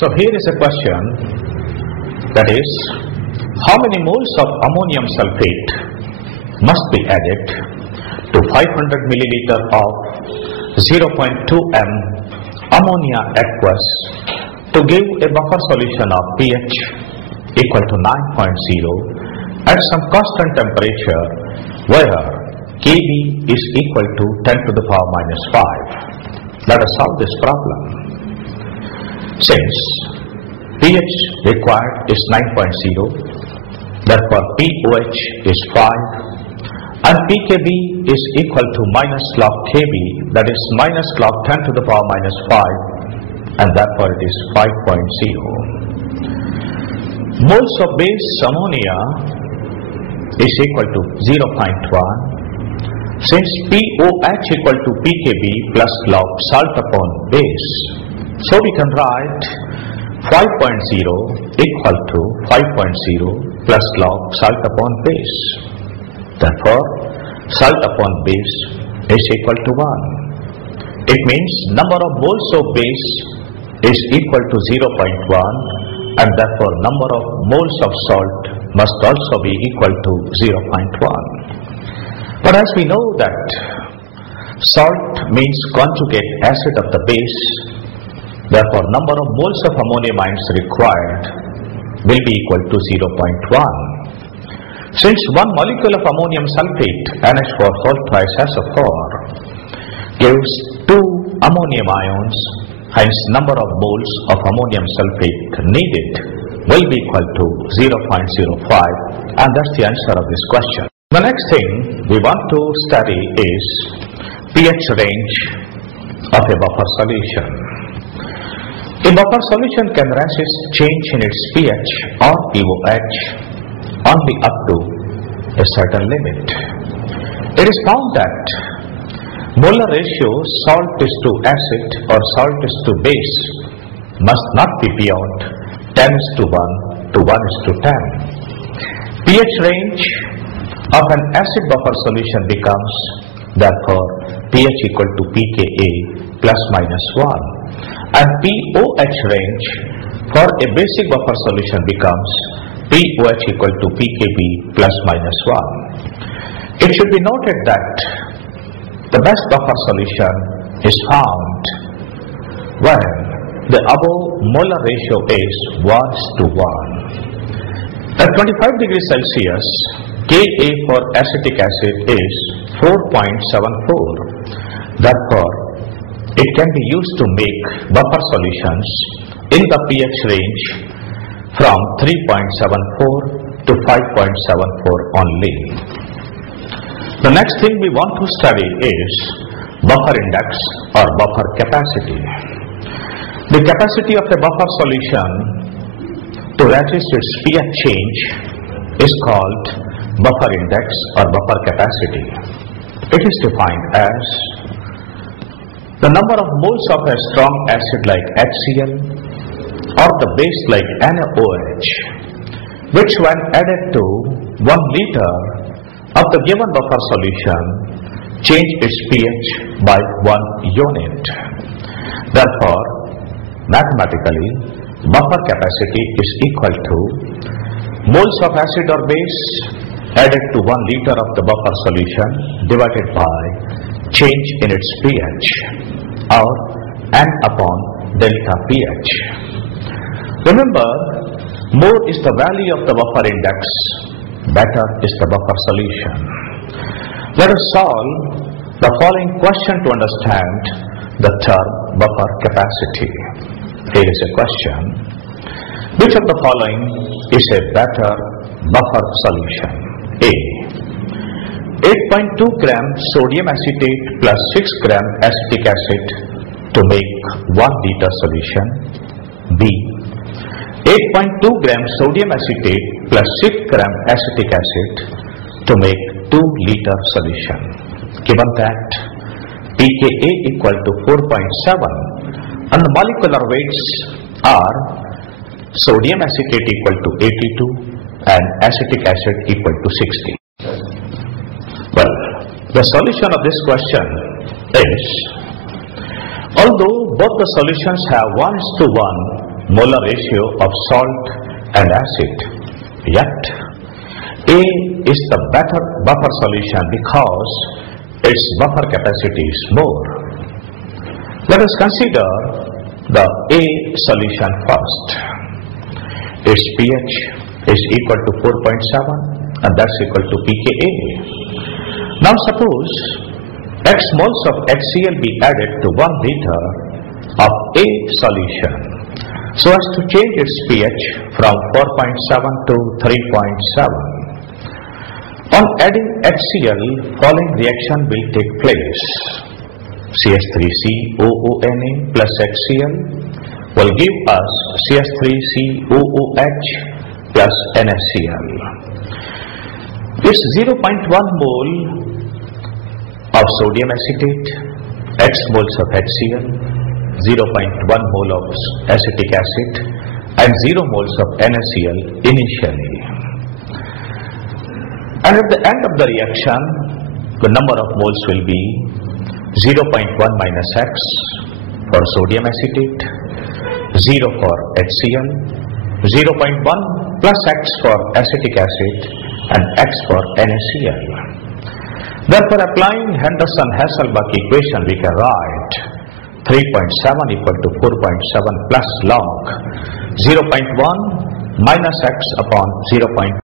So here is a question, that is, how many moles of ammonium sulfate must be added to 500 milliliter of 0.2 m ammonia aqueous to give a buffer solution of pH equal to 9.0 at some constant temperature where Kb is equal to 10 to the power minus 5. Let us solve this problem. Since pH required is 9.0, therefore pOH is 5 and pKb is equal to minus log Kb, that is minus log 10 to the power minus 5, and therefore it is 5.0. Moles of base ammonia is equal to 0.1. Since pOH equal to pKb plus log salt upon base, so we can write 5.0 equal to 5.0 plus log salt upon base. Therefore, salt upon base is equal to 1. It means number of moles of base is equal to 0.1, and therefore number of moles of salt must also be equal to 0.1. But as we know that salt means conjugate acid of the base, therefore number of moles of ammonium ions required will be equal to 0.1. Since one molecule of ammonium sulfate NH4 whole twice SO4 gives 2 ammonium ions, hence number of moles of ammonium sulfate needed will be equal to 0.05, and that's the answer of this question. The next thing we want to study is pH range of a buffer solution. A buffer solution can resist change in its pH or pOH only up to a certain limit. It is found that molar ratio salt is to acid or salt is to base must not be beyond 10:1 to 1:10. pH range of an acid buffer solution becomes therefore pH equal to pKa plus minus 1, and pOH range for a basic buffer solution becomes pOH equal to pKb plus minus 1. It should be noted that the best buffer solution is found when the above molar ratio is 1:1. At 25 degrees Celsius, Ka for acetic acid is 4.74. Therefore, it can be used to make buffer solutions in the pH range from 3.74 to 5.74 only. The next thing we want to study is buffer index or buffer capacity. The capacity of a buffer solution to resist its pH change is called buffer index or buffer capacity. It is defined as the number of moles of a strong acid like HCl or the base like NaOH, which when added to 1 liter of the given buffer solution change its pH by 1 unit. Therefore, mathematically, buffer capacity is equal to moles of acid or base added to 1 liter of the buffer solution divided by change in its pH, or N upon delta pH. Remember, more is the value of the buffer index, better is the buffer solution. Let us solve the following question to understand the term buffer capacity. Here is a question. Which of the following is a better buffer solution? A. 8.2 gram sodium acetate plus 6 gram acetic acid to make 1 liter solution. B. 8.2 gram sodium acetate plus 6 gram acetic acid to make 2 liter solution. Given that pKa equal to 4.7 and the molecular weights are sodium acetate equal to 82 and acetic acid equal to 60. Well, the solution of this question is, although both the solutions have 1:1 molar ratio of salt and acid. Yet, A is the better buffer solution because its buffer capacity is more. Let us consider the A solution first. Its pH is equal to 4.7 and that's equal to pKa. Now suppose X moles of HCl be added to 1 liter of A solution so as to change its pH from 4.7 to 3.7. On adding HCl, following reaction will take place. CH3COONA plus HCl will give us CH3COOH plus NaCl. It's 0.1 mole of sodium acetate, X moles of HCl, 0.1 mole of acetic acid and 0 moles of NaCl initially. And at the end of the reaction, the number of moles will be 0.1 minus X for sodium acetate, 0 for HCl, 0.1 plus X for acetic acid and X for NaCl. Therefore, applying Henderson-Hasselbalch equation, we can write 3.7 equal to 4.7 plus log 0.1 minus X upon 0.1